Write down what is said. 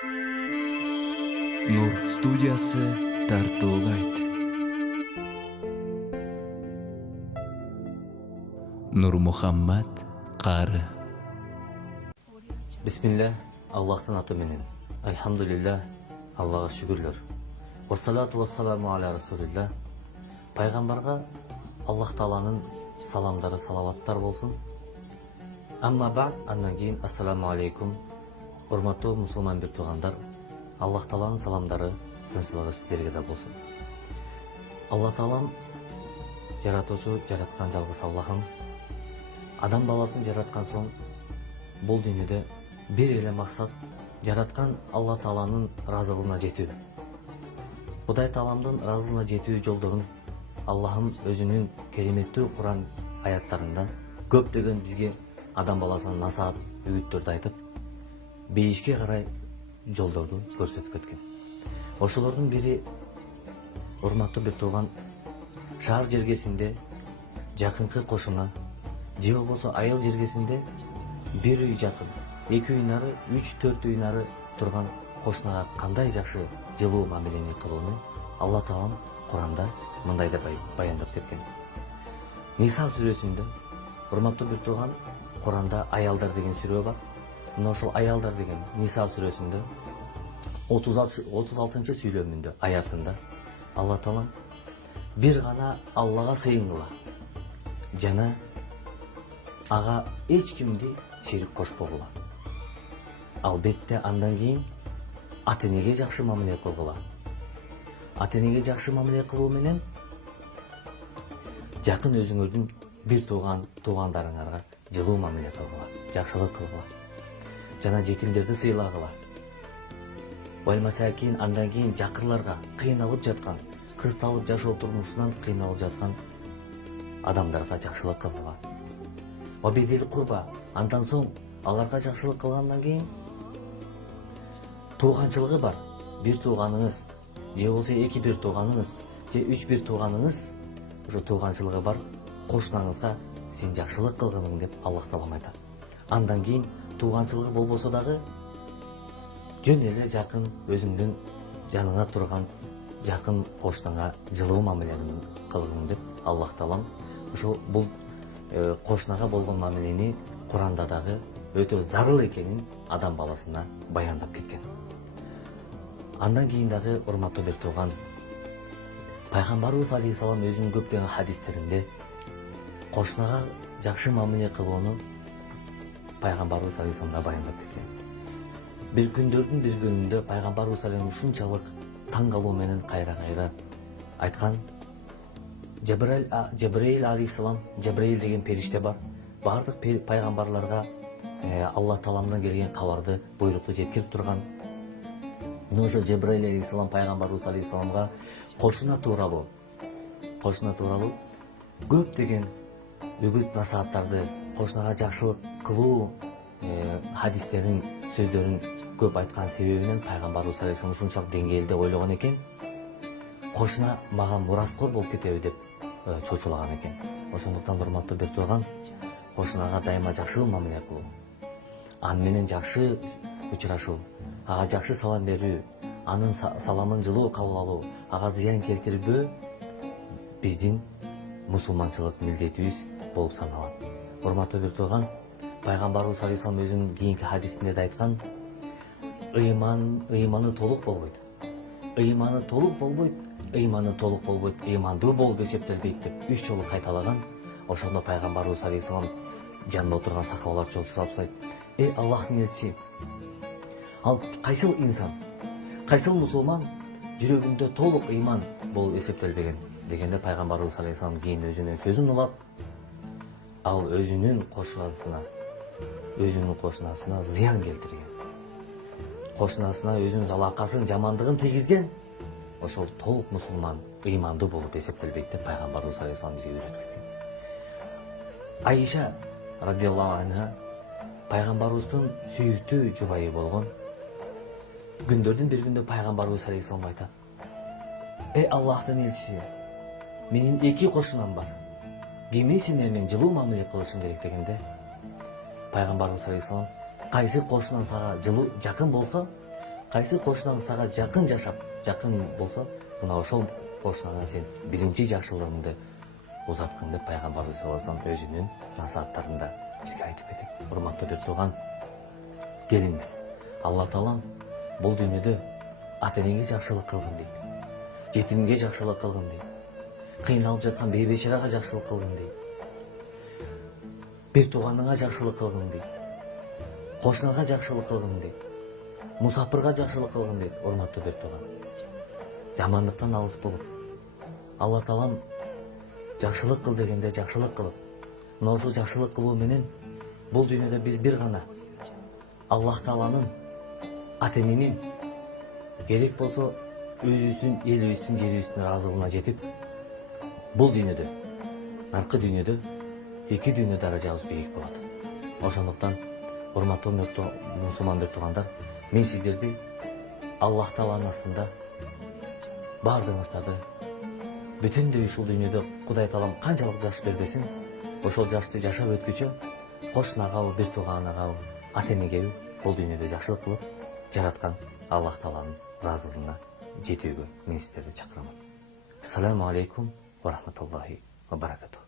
Nur студиясы тартуулайт. Нурмухаммад Кары. Бисмилля, Аллахтын аты менен. Альхамдулилля, Аллага шүгүрлөр. Вассалату вассаламу аля расулилля. Пайгамбарга Аллах Тааланын саламдары, салаваттар болсун. Амма ба'д, андан кийин ассаламу алейкум. Урматтуу мусулман бир туугандар, Аллах Тааланын саламдары, тынччылыгы сиздерге да болсун. Аллах Таалам жаратуучу, жараткан жалгыз Аллахым. Адам баласын жараткан соң бул дүйнөдө бир эле максат жараткан Алла Тааланын разылыгына жетүү. Кудай Тааламдын разылыгына жетүү жолдорун Аллахым өзүнүн кереметтүү Куран аяттарында көптөгөн бизге адам баласына насаат, үгүттөрдү айтып, бейишке карай жолдорду көрсөтүп кеткен. Ошолордун бири урматтуу бир тууган шаар жергесинде жакынкы кошуна же болбосо айыл жергесинде бир үй жакын, эки үй нары, 3-4 үй нары турган кошунага кандай жакшы жылуу мамилени кылууну Алла Таалам Куранда мындай деп баяндап кеткен. Ниса сүрөсүндө, урматтуу бир тууган, Куранда аялдар деген сүрө бар. Мына ошол аялдар деген Ниса сүрөсүндө 36 сүйлөмүндө аятында Алла Таалам бир гана Аллага сыйынгыла жана ага эч кимди шерик кошпогула. Албетте андан кийин ата-энеге жакшы мамиле кылгыла. Ата-энеге жакшы мамиле кылуу менен жакын өзүңөрдүн бир туугандарыңарга жылуу мамиле кылгыла, жакшылык кылгыла. Жана жетимдерди сыйлагыла. Болмаса кийин андан кийин жакырларга кыйналып жаткан, кыз талып жашоо турмушунан кыйналып жаткан адамдарга жакшылык кылгыла. Обидил курба, андан соң аларга жакшылык кылгандан кийин тууганчылыгы бар бир тууганыңыз, же болсо эки бир тууганыңыз, же 3 бир тууганыңыз, ошо тууганчылыгы бар кошунаңызга сен жакшылык кылгының деп Аллах Таалам айтат. Андан кийин тууганчылыгы болбосо дагы жөн эле жакын өзүңдүн жаныңа турган жакын кошунаңа жылуу мамилени кылгың деп Аллах Таалам ошо бул кошунага болгон мамилени Куранда дагы өтө зарыл экенин адам баласына баяндап кеткен. Андан кийин дагы урматтуу бир тууган, Пайгамбарыбыз алейхисалам өзүнүн көптөгөн хадистеринде кошунага жакшы мамиле кылууну Пайгамбарыбыз алейхисалам да баяндап кеткен. Бир күндөрдүн бир күнүндө Пайгамбарыбыз алейхисалам ушунчалык таң калуу менен кайра айткан. Жабраил алейхисалам, Жабраил деген периште бар. Бардык пайгамбарларга Алла Тааламдан келген кабарды, буйрукту жеткирип турган. Ошо Жабраил алейхисалам пайгамбарыбыз алейхисаламга кошуна тууралуу көптөгөн үгүт насааттарды, кошунага жакшылык кылуу хадистерин, сөздөрүн көп айткан себебинен пайгамбарыбыз алейхисалам ушунчалык деңгээлде ойлогон экен. Кошуна мага мураскор болуп кетеби деп чочулаган экен. Ошондуктан урматтуу бир тууган, кошунага дайыма жакшы мамиле кылуу, аны менен жакшы учурашуу, ага жакшы салам берүү, анын саламын жылуу кабыл алуу, ага зыян келтирбөө биздин мусулманчылык милдетибиз болуп саналат. Урматтуу бир тууган, пайгамбарыбыз алейхисалам өзүнүн кийинки хадисинде да айткан, ыйманы толук болбойт. Ыйманы толук болбойт, ыймандуу болуп эсептелбейт деп 3 жолу кайталаган. Ошондо пайгамбарыбыз алейхисалам жанында отурган сахабалар чолчулап айтты: Аллахтын элчиси, ал кайсыл инсан, кайсыл мусулман жүрөгүндө толук ыйман болуп эсептелбеген дегенде пайгамбарыбыз алейхисалам кийин өзүнүн сөзүн улап, ал өзүнүн кошунасына зыян келтирген, кошунасына өзүнүн залакасын, жамандыгын тийгизген, ошол толук мусулман, ыймандуу болуп эсептелбейт деп пайгамбарыбыз алейхисалам бизге үйрөткөн. Айша радиаллаху анха пайгамбарыбыздын сүйүктүү жубайы болгон. Күндөрдүн бир күндө пайгамбарыбыз алейхисалам айтат: Аллахтын элчиси, менин 2 кошунам бар. Кимисине мен жылуу мамиле кылышым керек дегенде, пайгамбарыбыз алейхисалам кайсы кошунан сага жылуу жакын болсо, кайсы кошунаң сага жакын жашап, жакын болсо, мына ошол кошунаңа сен биринчи жакшылыгыңды узаткын деп пайгамбарыбыз саллаллаху алейхи вассалам өзүнүн насааттарында бизге айтып кетет. Урматтуу бир тууган, келиңиз. Алла таалам бул дүйнөдө ата-энеге жакшылык кылгын дейт. Жетимге жакшылык кылгын дейт. Кыйналып жаткан бейбечарага жакшылык кылгын дейт. Бир тууганыңа жакшылык кылгын дейт. Кошунага жакшылык кылгын дейт. Мусапырга жакшылык кылгын дейт. Урматтуу бир тууган. Жамандыктан алыс болуп, Алла таалам жакшылык кыл дегенде жакшылык кылып, мына ушул жакшылык кылуу менен бул дүйнөдө биз бир гана Аллах тааланын, ата-эненин, керек болсо өзүбүздүн, элибиздин, жерибиздин ыраазылыгына жетип, бул дүйнөдө, наркы дүйнөдө эки дүйнө даражабыз бийик болот. Ошондуктан, урматтуу мусулман бир туугандар, мен сиздерди Аллах тааланын астында баардыгыңыздарды бүтүндөй ушул дүйнөдө Кудай таалам канчалык жаш бербесин, ошол жашты жашап өткүчө кошунагабы, бир тууганагабы, ата-энегеби бул дүйнөдө жакшылык кылып жараткан Аллах тааланын ыраазылыгына жетүүгө мен сиздерди чакырам. Ассаламу алейкум ва рахматуллахи ва баракатух.